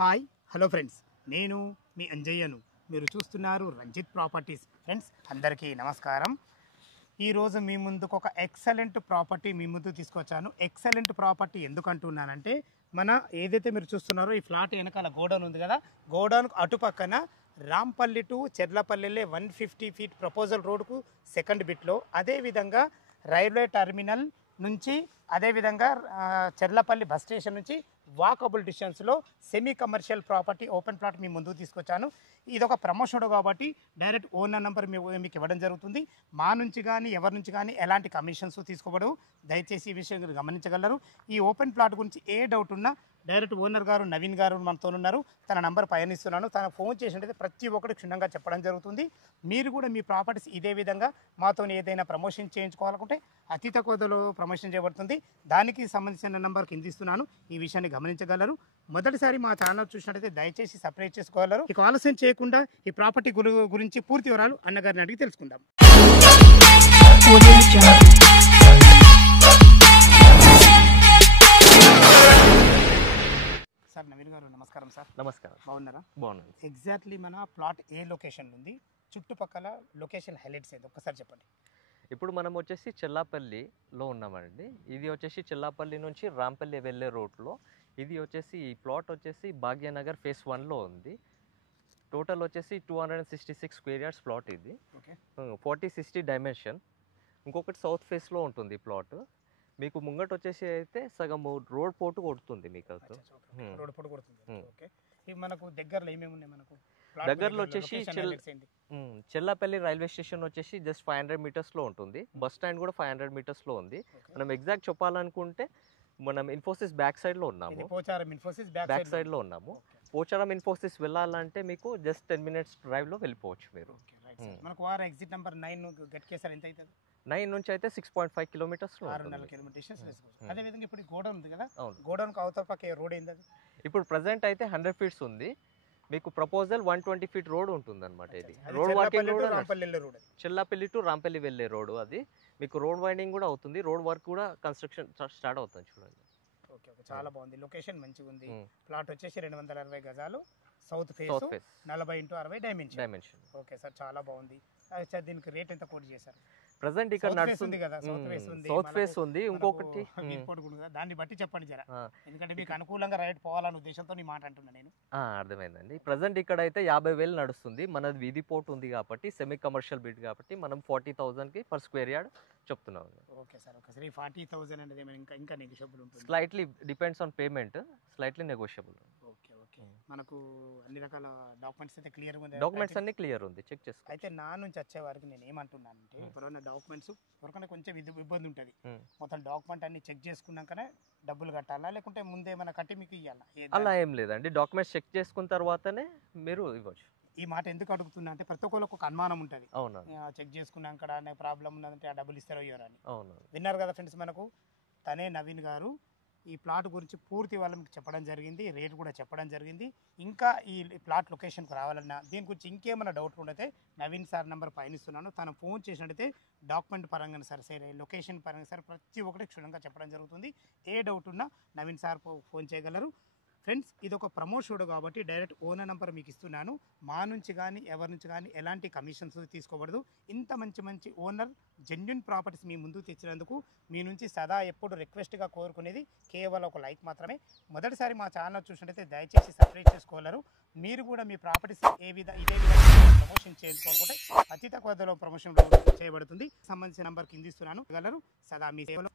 Hi hello friends, నేను మీ అంజయ్యను. మీరు చూస్తున్నారు రంజిత్ ప్రాపర్టీస్. ఫ్రెండ్స్ అందరికీ నమస్కారం. ఈరోజు మీ ముందుకు ఒక ఎక్సలెంట్ ప్రాపర్టీ మీ ముందు తీసుకొచ్చాను. ఎక్సలెంట్ ప్రాపర్టీ ఎందుకు అంటున్నానంటే, మన ఏదైతే మీరు చూస్తున్నారో ఈ ఫ్లాట్ వెనకాల గోడౌన్ ఉంది కదా, గోడౌన్కు అటుపక్కన రాంపల్లి టు చెర్లపల్లిలో 150 ఫీట్ ప్రపోజల్ రోడ్కు సెకండ్ బిట్లో, అదేవిధంగా రైల్వే టర్మినల్ నుంచి అదేవిధంగా చెర్లపల్లి బస్ స్టేషన్ నుంచి వాకబుల్ డిస్టెన్స్లో semi commercial property open plot మీ ముందుకు తీసుకొచ్చాను. ఇది ఒక ప్రమోషన్ కాబట్టి డైరెక్ట్ ఓనర్ నెంబర్ మీకు ఇవ్వడం జరుగుతుంది. మా నుంచి కానీ ఎవరి నుంచి కానీ ఎలాంటి కమిషన్స్ తీసుకోబడవు. దయచేసి ఈ విషయం గమనించగలరు. ఈ ఓపెన్ ప్లాట్ గురించి ఏ డౌట్ ఉన్నా డైరెక్ట్ ఓనర్ గారు నవీన్ గారు మనతో ఉన్నారు. తన నంబర్ పయనిస్తున్నాను. తన ఫోన్ చేసినట్టయితే ప్రతి ఒక్కటి క్షుణ్ణంగా చెప్పడం జరుగుతుంది. మీరు కూడా మీ ప్రాపర్టీస్ ఇదే విధంగా మాతో ఏదైనా ప్రమోషన్ చేయించుకోవాలనుకుంటే అతి తక్కువ ధరలో ప్రమోషన్ చేయబడుతుంది. దానికి సంబంధించిన నెంబర్ కింద ఇస్తున్నాను. ఈ విషయాన్ని గమనించగలరు. మొదటిసారి మా ఛానల్ చూసినట్టయితే దయచేసి సబ్స్క్రైబ్ చేసుకోగలరు. ఇక ఆలస్యం చేయకుండా ఈ ప్రాపర్టీ గురించి పూర్తి వివరాలు అన్నగారిని అడిగి తెలుసుకుందాం. సార్ నవీన్ గారు నమస్కారం. సార్ నమస్కారం. బాగున్నారా? బాగున్నాను. ఎగ్జాక్ట్లీ మన ప్లాట్ ఏ లొకేషన్ ఉంది, చుట్టుపక్కల లొకేషన్ హైలైట్స్ ఏదో ఒక్కసారి చెప్పండి. ఇప్పుడు మనం వచ్చేసి చెల్లాపల్లిలో ఉన్నామండి. ఇది వచ్చేసి చెల్లాపల్లి నుంచి రాంపల్లి వెళ్ళే రోడ్లో. ఇది వచ్చేసి ఈ ప్లాట్ వచ్చేసి భాగ్యనగర్ ఫేస్ 1లో ఉంది. టోటల్ వచ్చేసి 266 స్క్వేర్ యార్డ్స్ ప్లాట్. ఇది 40-60 డైమెన్షన్. ఇంకొకటి సౌత్ ఫేస్లో ఉంటుంది ప్లాట్. మీకు ముంగట వచ్చేసి అయితే సగం రోడ్ పోటు కొడుతుంది మీకు. రోడ్ పోటు కొడుతుంది. ఓకే. ఇవి మనకు దగ్గరలో ఏమేమి ఉన్నాయి? మనకు దగ్గరలో వచ్చేసి చెల్లాపల్లి రైల్వే స్టేషన్ వచ్చేసి జస్ట్ 500 మీటర్స్లో ఉంటుంది. బస్ స్టాండ్ కూడా 500 మీటర్స్లో ఉంది. మనం ఎగ్జాక్ట్ చెప్పాలనుకుంటే మనం ఇన్ఫోసిస్ బ్యాక్ సైడ్లో ఉన్నాము. బ్యాక్ సైడ్లో ఉన్నాము. పోచారం ఇన్ఫోసిస్ వెళ్ళాలంటే మీకు జస్ట్ 10 minutes డ్రైవ్లో వెళ్ళిపోవచ్చు మీరు. మనకు వార ఎగ్జిట్ నెంబర్ 9 గట్కేసారి ఎంత అవుతుంది? 9 నుంచి అయితే 6.5 కిలోమీటర్స్. 6.5 కిలోమీటర్స్. అదే విధంగా ఇప్పుడు గోడౌన్ ఉంది కదా, గోడౌన్ కు అవతల పక్క రోడ్ ఏంది? ఇప్పుడు ప్రెసెంట్ అయితే 100 ఫీట్స్ ఉంది. మీకు ప్రపోజల్ 120 ఫీట్ రోడ్ ఉంటుంది అనమాట. ఇది road walking road, Chellapalli to Rampalli వెళ్ళే రోడ్. అది మీకు రోడ్ వైండింగ్ కూడా అవుతుంది. రోడ్ వర్క్ కూడా కన్స్ట్రక్షన్ స్టార్ట్ అవుతుంది. చూడండి. ఓకే ఓకే, చాలా బాగుంది. లొకేషన్ మంచిగా ఉంది. ప్లాట్ వచ్చేసి 260 గజాలు, south face, 40x60 dimension. Okay sir, చాలా బాగుంది. దీనికి రేట్ ఎంత కోట్ చేశారు? ప్రెసెంట్ ఇక్కడ నడుస్తుంది కదా, సౌత్ ఫేస్ ఉంది. ఇంకొకటి దాన్ని బట్టి చెప్పండి జరా, ఎందుకంటే మీకు అనుకూలంగా రైట్ పోవాలనే ఉద్దేశంతో నీ మాట అంటున్నా నేను. అర్థమైందండి. ప్రెసెంట్ ఇక్కడ అయితే 50,000 నడుస్తుంది. మనది వీధి పోర్ట్ ఉంది కాబట్టి సెమీ కమర్షియల్ బిట్ కాబట్టి మనం 40,000కి పర్ స్క్వేర్ యార్డ్ చెప్తున్నాం. Okay sir. Okay sir. ఈ 40,000 అనేది ఇంకా నెగోషియబుల్ ఉంటుంది? Slightly depends on payment, slightly negotiable. Okay okay. మనకు అన్ని రకాల డాక్యుమెంట్స్ అయితే క్లియర్ ఉంది? డాక్యుమెంట్స్ అన్ని క్లియర్ ఉంది, చెక్ చేసుకో. అయితే నా నుంచి వచ్చే వారికి నేను ఏమంటున్నానంటే, ఇప్పుడున్న డాక్యుమెంట్స్ ఎవరికైనా కొంచెం ఇబ్బంది ఉంటుంది. మొత్తం డాక్యుమెంట్ అన్ని చెక్ చేసుకున్నాకనే డబ్బులు కట్టాలా, లేకుంటే ముందే ఏమైనా కట్టి మీకు ఇవ్వాలా? అలా ఏం లేదండి. డాక్యుమెంట్స్ చెక్ చేసుకున్న తర్వాతనే మీరు ఇవ్వచ్చు. ఈ మాట ఎందుకు అడుగుతున్నా అంటే, ప్రతి ఒక్కరికి ఒక అనుమానం ఉంటుంది. అవును. చెక్ చేసుకున్నాక ప్రాబ్లం ఉన్నదంటే ఆ డబ్బులు ఇస్తారో ఇవ్వరని. అవును. విన్నారు కదా ఫ్రెండ్స్, మనకు తనే నవీన్ గారు ఈ ప్లాట్ గురించి పూర్తి వాళ్ళకి చెప్పడం జరిగింది. రేట్ కూడా చెప్పడం జరిగింది. ఇంకా ఈ ప్లాట్ లొకేషన్కి రావాలన్నా దీని గురించి ఇంకేమైనా డౌట్ ఉండితే నవీన్ సార్ నెంబర్ పయనిస్తున్నాను. తను ఫోన్ చేసినట్టయితే డాక్యుమెంట్ పరంగా సరే లొకేషన్ పరంగా సరే ప్రతి ఒక్కటి క్షుణ్ణంగా చెప్పడం జరుగుతుంది. ఏ డౌట్ ఉన్నా నవీన్ సార్ ఫోన్ చేయగలరు. ఫ్రెండ్స్, ఇది ఒక ప్రమోషన్ కాబట్టి డైరెక్ట్ ఓనర్ నెంబర్ మీకు ఇస్తున్నాను. మా నుంచి కానీ ఎవరి నుంచి కానీ ఎలాంటి కమిషన్స్ తీసుకోబడదు. ఇంత మంచి ఓనర్ జెన్యున్ ప్రాపర్టీస్ మీ ముందుకు తెచ్చినందుకు మీ నుంచి సదా ఎప్పుడు రిక్వెస్ట్గా కోరుకునేది కేవలం ఒక లైక్ మాత్రమే. మొదటిసారి మా ఛానల్ చూసినట్టయితే దయచేసి సబ్స్క్రైబ్ చేసుకోగలరు. మీరు కూడా మీ ప్రాపర్టీస్ ఇదే విధంగా ప్రమోషన్ చేసుకోవాలనుకుంటే అతి తక్కువ ధరలో ప్రమోషన్ చేయబడుతుంది. సంబంధించిన నెంబర్ కింద ఇస్తున్నాను, గలరు. సదా మీ సేవలో.